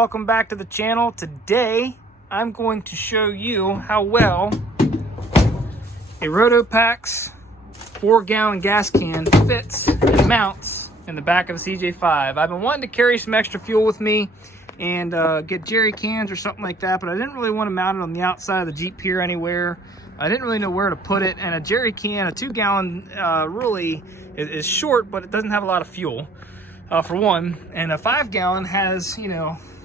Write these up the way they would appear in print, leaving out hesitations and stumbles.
welcome back to the channel. Today I'm going to show you how well a RotopaX 4-gallon gas can fits and mounts in the back of a CJ5. I've been wanting to carry some extra fuel with me and get jerry cans or something like that, but I didn't really want to mount it on the outside of the Jeep here anywhere. I didn't really know where to put it, and a jerry can, a 2-gallon, really is short, but it doesn't have a lot of fuel. For one, and a 5-gallon has,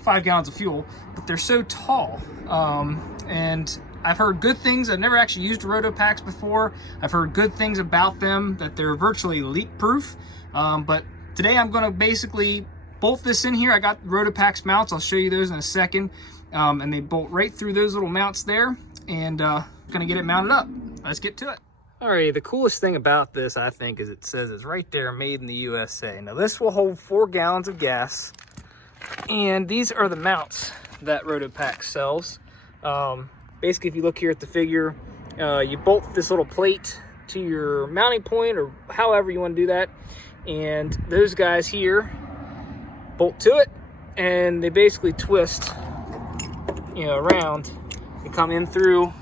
5 gallons of fuel, but they're so tall. And I've heard good things. I've never actually used RotopaX before. I've heard good things about them, that they're virtually leak-proof. But today I'm gonna basically bolt this in here. I got RotopaX mounts. I'll show you those in a second. And they bolt right through those little mounts there, and gonna get it mounted up. Let's get to it. Alrighty, the coolest thing about this, I think, is it says it's right there, made in the USA. Now this will hold 4 gallons of gas, and these are the mounts that RotopaX sells. Basically, if you look here at the figure, you bolt this little plate to your mounting point, or however you want to do that, and those guys here bolt to it, and they basically twist, around and come in through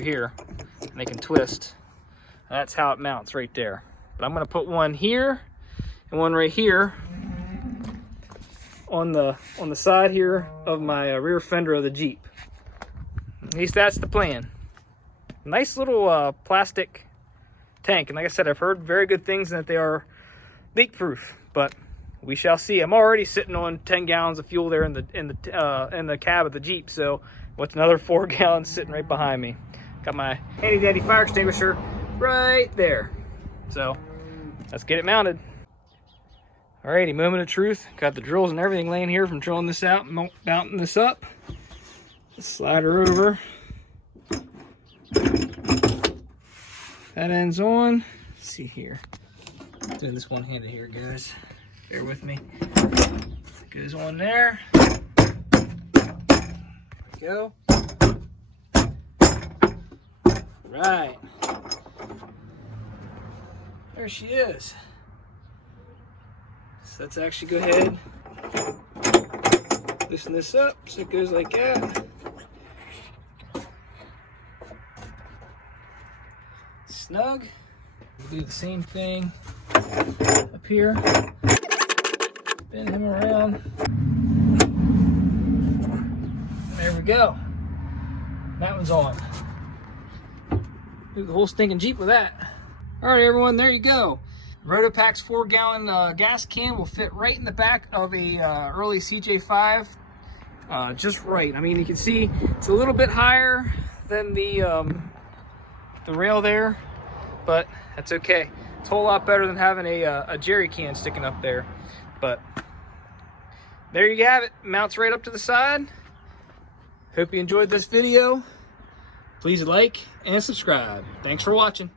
here. And they can twist. That's how it mounts right there. But I'm going to put one here and one right here on the side here of my rear fender of the Jeep. At least that's the plan. Nice little plastic tank, and like I said, I've heard very good things, and that they are leak proof, but we shall see. I'm already sitting on 10 gallons of fuel there in the cab of the Jeep, so what's another 4 gallons sitting right behind me? Got my handy dandy fire extinguisher right there. So let's get it mounted. Alrighty, moment of truth. Got the drills and everything laying here from drilling this out and mounting this up. Just slide her over. That end's on. Let's see here. Doing this one-handed here, guys. Bear with me. Goes on there. There we go. Right. There she is. So let's actually go ahead, loosen this up so it goes like that. Snug. We'll do the same thing up here. Bend him around. There we go. That one's on. Do the whole stinking Jeep with that. All right, everyone, there you go. RotopaX 4-gallon gas can will fit right in the back of a early CJ5, just right. I mean, you can see it's a little bit higher than the rail there, but that's okay. It's a whole lot better than having a jerry can sticking up there. But there you have it. Mounts right up to the side. Hope you enjoyed this video. Please like and subscribe. Thanks for watching.